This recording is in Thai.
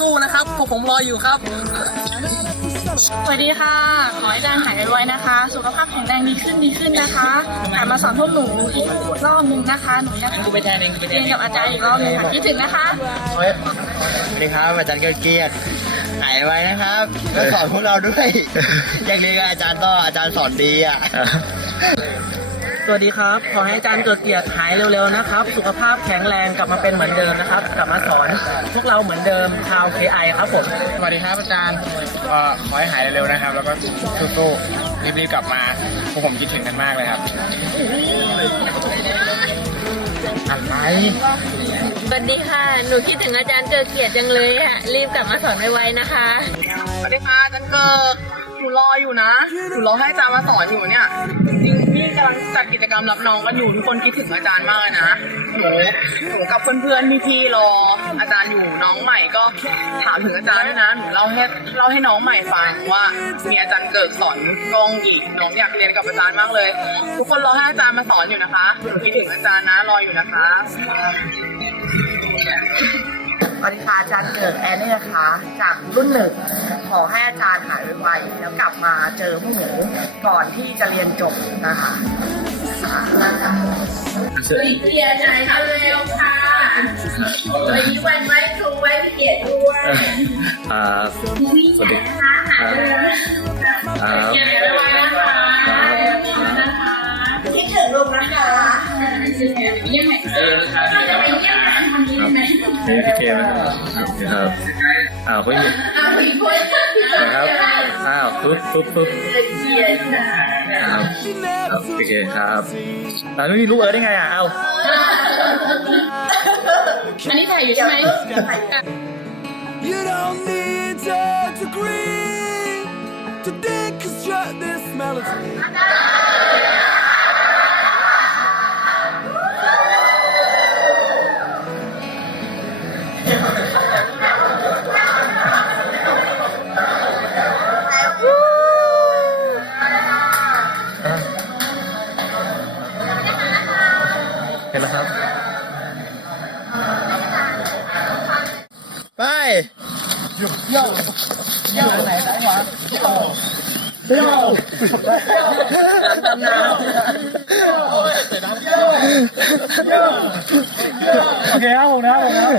สู้ๆนะครับพวกผมรออยู่ครับ สวัสดีค่ะ ขอให้อาจารย์หายไวๆนะคะ สุขภาพแข็งแรงดีขึ้นดีขึ้นนะคะกลับมาสอนพวกหนูอีกรอบนึงนะคะ หนูอยากกูไปแทนเองกูไปแทเรียนนเองกับอาจารย์อีกรอบนึงค่ะคิดถึงนะคะ สวัสดีครับอาจารย์เกียรติหายไว้นะครับแล้วสอนพวกเราด้วย อยากเรียนกับอาจารย์ต่ออาจารย์สอนดีอะ สวัสดีครับ ขอให้อาจารย์เกิดเกียรติหายเร็วๆนะครับ สุขภาพแข็งแรงกลับมาเป็นเหมือนเดิมนะครับ กลับมาสอนพวกเราเหมือนเดิมชาว KI ครับผม สวัสดีครับอาจารย์เอ่อขอให้หายเร็วๆนะครับ แล้วก็สู้ๆรีบๆกลับมาพวกผมคิดถึงกันมากเลยครับอะไรสวัสดีค่ะ หนูคิดถึงอาจารย์เจอเกียรติจังเลยอะรีบกลับมาสอนไวๆนะคะ สวัสดีค่ะอาจันเกิดหนูรออยู่นะ หนูรอให้อาจารย์มาสอนอยู่เนี่ย จริงๆนี่กำลัง จัดกิจกรรมรับน้องกันอยู่ทุกคนคิดถึงอาจารย์มากเลยนะหนูหนูกับเพื่อนๆพี่ๆรอ อาจารย์อยู่น้องใหม่ก็ถามถึงอาจารย์ด้วยนะหนูเล่าให้เล่าให้น้องใหม่ฟังว่ามีอาจารย์เกิดสอนกล้องอีกน้องอยากเรียนกับอาจารย์มากเลย ทุกคนรอให้อาจารย์มาสอนอยู่นะคะหนูคิดถึงอาจารย์นะรออยู่นะคะ สวัสดีค่ะอาจารย์เกิดแอนนี่นะคะ จากรุ่นหนึ่งขอให้อาจารย์หายไวๆแล้วกลับมาเจอพวกหนูก่อนที่จะเรียนจบนะคะเกียรติหายค่ะเร็วค่ะวันนี้วันไว้ครูไว้เกียรติด้วยอ่าสวัสดีนะคะหาเร็วอ่าเกียรติไว้นะคะนะคะ คิดถึงลูกนะคะเยี่ยมไหมก็จะไปเยี่ยมกันวันนี้ไหมนี่พี่เคนะครับครับอ้าวเฮ้ยอะพี่พูดนะครับอ้าวปึ๊บปึ๊บปึ๊บเกียรติค่ะครับครับโอเคครับอ่าไม่มีลูกเอิร์ธได้ไงอะเอ้าอันนี้ถ่ายอยู่ใช่ไหม You don't need a degree to deconstruct this melody. เห็นแล้วครับ ไป โอเคครับผมนะผมนะ